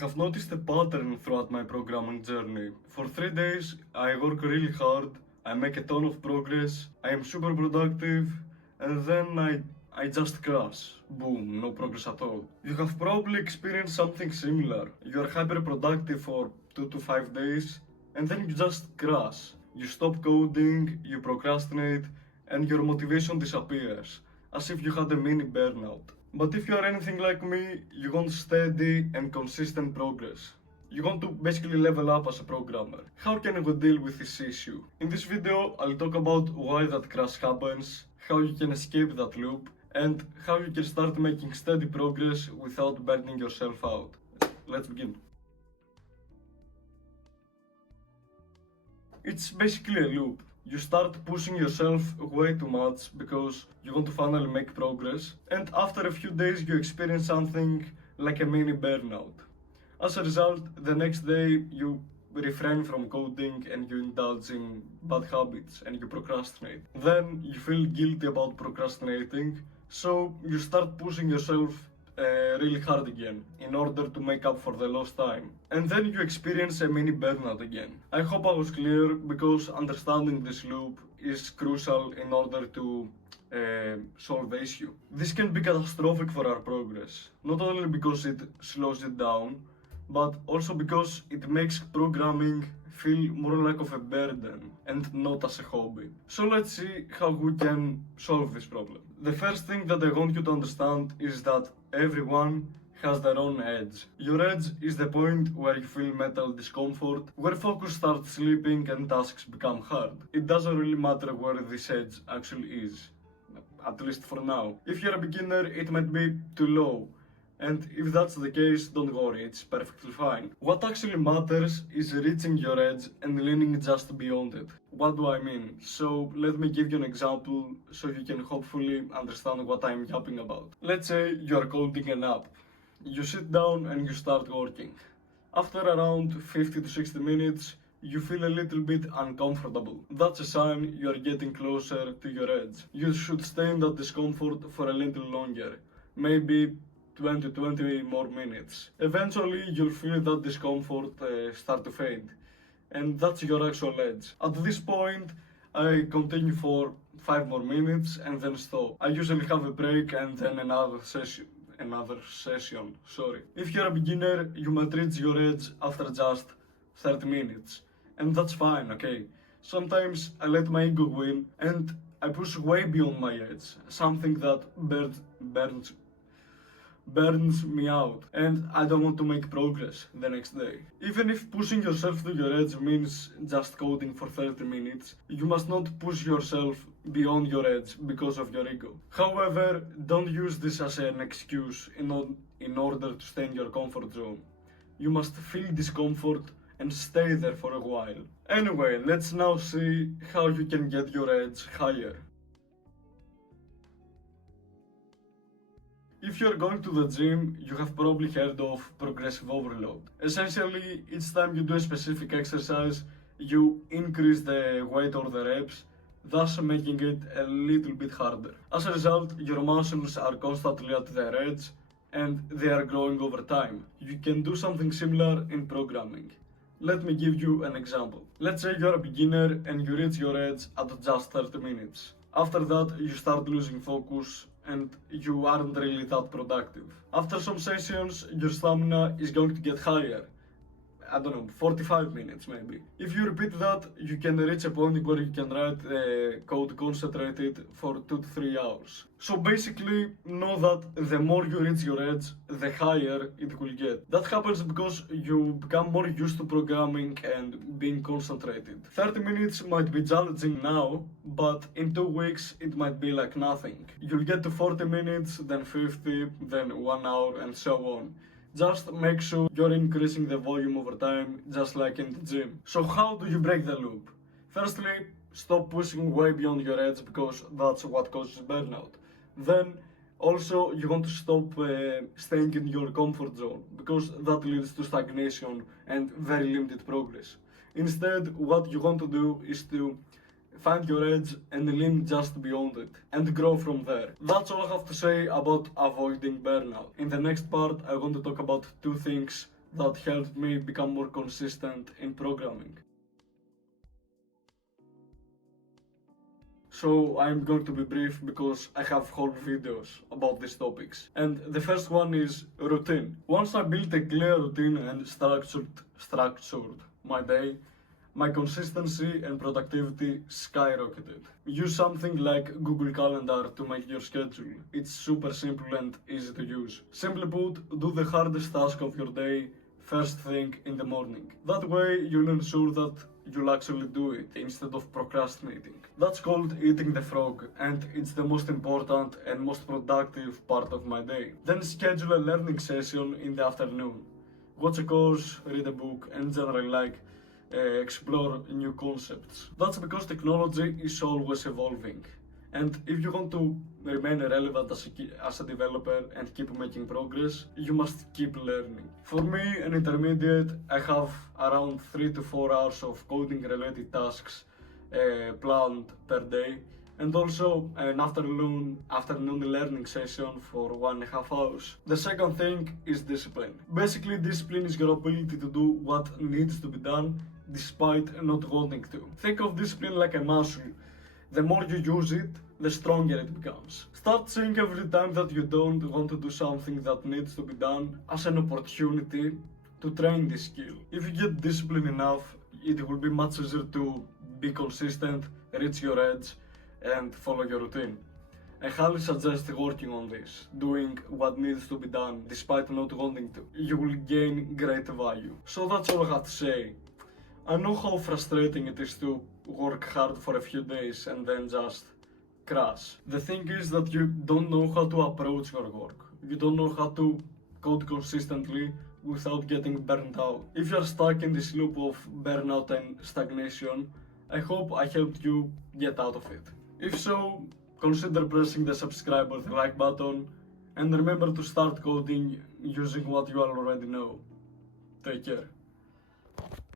have noticed a pattern throughout my programming journey. For 3 days, I work really hard, I make a ton of progress, I am super productive, and then I just crash. Boom, no progress at all. You have probably experienced something similar. You are hyper productive for 2 to 5 days, and then you just crash. You stop coding, you procrastinate, and your motivation disappears, as if you had a mini burnout. But if you are anything like me, you want steady and consistent progress. You want to basically level up as a programmer. How can we deal with this issue? In this video, I'll talk about why that crash happens, how you can escape that loop, and how you can start making steady progress without burning yourself out. Let's begin. It's basically a loop. You start pushing yourself way too much because you want to finally make progress, and after a few days you experience something like a mini burnout. As a result, the next day you refrain from coding and you indulge in bad habits and you procrastinate. Then you feel guilty about procrastinating, so you start pushing yourself really hard again in order to make up for the lost time. And then you experience a mini burnout again. I hope I was clear, because understanding this loop is crucial in order to solve the issue. This can be catastrophic for our progress, not only because it slows it down, but also because it makes programming feel more like of a burden and not as a hobby. So let's see how we can solve this problem. The first thing that I want you to understand is that everyone has their own edge. Your edge is the point where you feel mental discomfort, where focus starts slipping and tasks become hard. It doesn't really matter where this edge actually is, at least for now. If you're a beginner, it might be too low. And if that's the case, don't worry, it's perfectly fine. What actually matters is reaching your edge and leaning just beyond it. What do I mean? So let me give you an example so you can hopefully understand what I'm yapping about. Let's say you're coding an app. You sit down and you start working. After around 50 to 60 minutes, you feel a little bit uncomfortable. That's a sign you're getting closer to your edge. You should stay in that discomfort for a little longer. Maybe 20 more minutes. Eventually you'll feel that discomfort start to fade, and that's your actual edge. At this point, I continue for 5 more minutes and then stop. I usually have a break and then another session. If you're a beginner, you might reach your edge after just 30 minutes, and that's fine, okay? Sometimes I let my ego win and I push way beyond my edge, something that burns me out, and I don't want to make progress the next day. Even if pushing yourself to your edge means just coding for 30 minutes, you must not push yourself beyond your edge because of your ego. However, don't use this as an excuse in order to stay in your comfort zone. You must feel discomfort and stay there for a while. Anyway, let's now see how you can get your edge higher. If you're going to the gym, you have probably heard of progressive overload. Essentially, each time you do a specific exercise, you increase the weight or the reps, thus making it a little bit harder. As a result, your muscles are constantly at their edge and they are growing over time. You can do something similar in programming. Let me give you an example. Let's say you're a beginner and you reach your edge at just 30 minutes. After that, you start losing focus and you aren't really that productive. After some sessions, your stamina is going to get higher. I don't know, 45 minutes maybe. If you repeat that, you can reach a point where you can write code concentrated for 2 to 3 hours. So basically, know that the more you reach your edge, the higher it will get. That happens because you become more used to programming and being concentrated. 30 minutes might be challenging now, but in 2 weeks it might be like nothing. You'll get to 40 minutes, then 50, then 1 hour, and so on. Just make sure you're increasing the volume over time, just like in the gym. So how do you break the loop? Firstly, stop pushing way beyond your edge, because that's what causes burnout. Then also you want to stop staying in your comfort zone, because that leads to stagnation and very limited progress. Instead, what you want to do is to find your edge and lean just beyond it and grow from there. That's all I have to say about avoiding burnout. In the next part, I want to talk about 2 things that helped me become more consistent in programming. So I'm going to be brief because I have whole videos about these topics. And the first one is routine. Once I built a clear routine and structured my day, my consistency and productivity skyrocketed. Use something like Google Calendar to make your schedule. It's super simple and easy to use. Simply put, do the hardest task of your day first thing in the morning. That way you'll ensure that you'll actually do it instead of procrastinating. That's called eating the frog, and it's the most important and most productive part of my day. Then schedule a learning session in the afternoon. Watch a course, read a book, and generally explore new concepts. That's because technology is always evolving. And if you want to remain relevant as a developer and keep making progress, you must keep learning. For me, an intermediate, I have around 3 to 4 hours of coding related tasks planned per day, and also an afternoon learning session for 1.5 hours. The second thing is discipline. Basically, discipline is your ability to do what needs to be done despite not wanting to. Think of discipline like a muscle. The more you use it, the stronger it becomes. Start seeing every time that you don't want to do something that needs to be done as an opportunity to train this skill. If you get disciplined enough, it will be much easier to be consistent, reach your edge, and follow your routine. I highly suggest working on this, doing what needs to be done despite not wanting to. You will gain great value. So that's all I have to say. I know how frustrating it is to work hard for a few days and then just crash. The thing is that you don't know how to approach your work. You don't know how to code consistently without getting burnt out. If you're stuck in this loop of burnout and stagnation, I hope I helped you get out of it. If so, consider pressing the subscribe or the like button, and remember to start coding using what you already know. Take care.